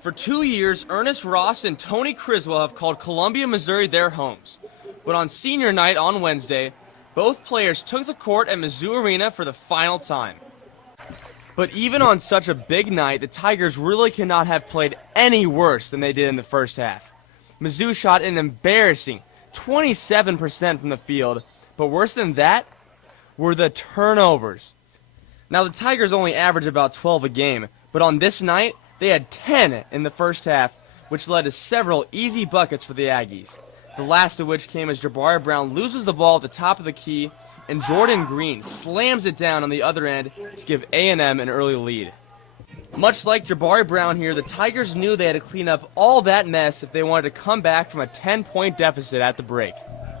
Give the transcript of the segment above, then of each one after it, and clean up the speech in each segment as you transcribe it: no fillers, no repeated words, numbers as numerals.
For 2 years, Ernest Ross and Tony Criswell have called Columbia, Missouri their homes. But on senior night on Wednesday, both players took the court at Mizzou Arena for the final time. But even on such a big night, the Tigers really cannot have played any worse than they did in the first half. Mizzou shot an embarrassing 27% from the field, but worse than that were the turnovers. Now, the Tigers only average about 12 a game, but on this night, they had 10 in the first half, which led to several easy buckets for the Aggies. The last of which came as Jabari Brown loses the ball at the top of the key, and Jordan Green slams it down on the other end to give A&M an early lead. Much like Jabari Brown here, the Tigers knew they had to clean up all that mess if they wanted to come back from a 10-point deficit at the break.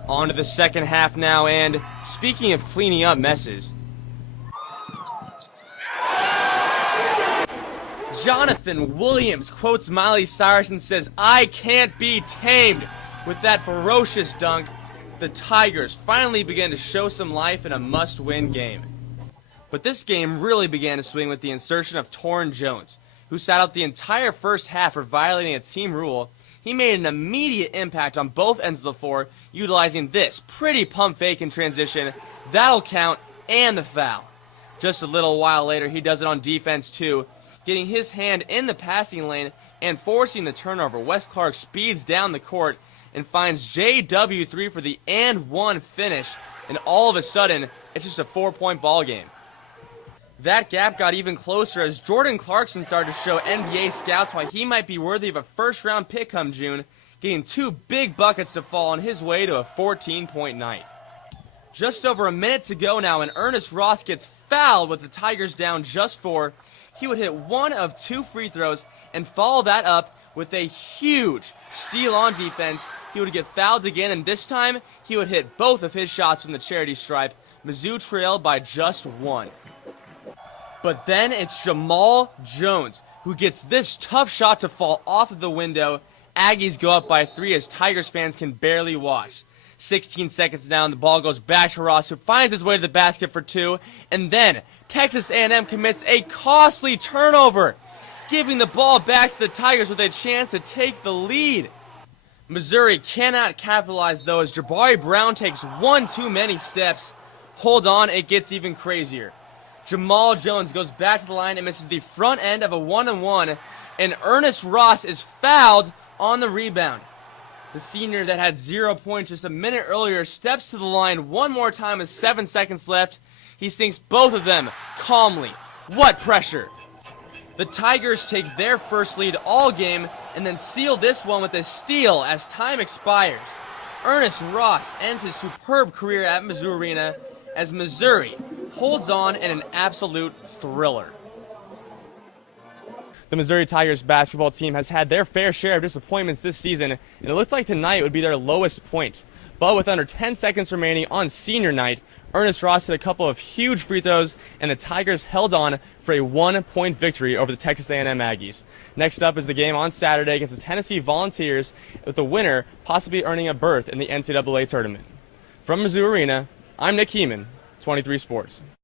On to the second half now, and speaking of cleaning up messes, Jonathan Williams quotes Miley Cyrus and says, "I can't be tamed." With that ferocious dunk, the Tigers finally began to show some life in a must-win game. But this game really began to swing with the insertion of Torrin Jones, who sat out the entire first half for violating a team rule. He made an immediate impact on both ends of the floor, utilizing this pretty pump fake in transition, that'll count, and the foul. Just a little while later, he does it on defense too, getting his hand in the passing lane and forcing the turnover. Wes Clark speeds down the court and finds JW3 for the and-one finish, and all of a sudden, it's just a 4-point ball game. That gap got even closer as Jordan Clarkson started to show NBA scouts why he might be worthy of a first-round pick come June, getting 2 big buckets to fall on his way to a 14-point night. Just over a minute to go now, and Ernest Ross gets fouled with the Tigers down just 4. He would hit 1 of 2 free throws and follow that up with a huge steal on defense. He would get fouled again, and this time he would hit both of his shots from the charity stripe. Mizzou trailed by just 1. But then it's Jamal Jones who gets this tough shot to fall off of the window. Aggies go up by 3 as Tigers fans can barely watch. 16 seconds down, the ball goes back to Ross, who finds his way to the basket for 2, and then Texas A&M commits a costly turnover, giving the ball back to the Tigers with a chance to take the lead. Missouri cannot capitalize though as Jabari Brown takes 1 too many steps. Hold on, it gets even crazier. Jamal Jones goes back to the line and misses the front end of a 1-on-1, and Ernest Ross is fouled on the rebound. The senior that had 0 points just a minute earlier steps to the line one more time with 7 seconds left. He sinks both of them calmly. What pressure! The Tigers take their first lead all game and then seal this one with a steal as time expires. Ernest Ross ends his superb career at Mizzou Arena as Missouri holds on in an absolute thriller. The Missouri Tigers basketball team has had their fair share of disappointments this season, and it looks like tonight would be their lowest point. But with under 10 seconds remaining on senior night, Ernest Ross hit a couple of huge free throws, and the Tigers held on for a 1-point victory over the Texas A&M Aggies. Next up is the game on Saturday against the Tennessee Volunteers, with the winner possibly earning a berth in the NCAA tournament. From Mizzou Arena, I'm Nick Heeman, 23 Sports.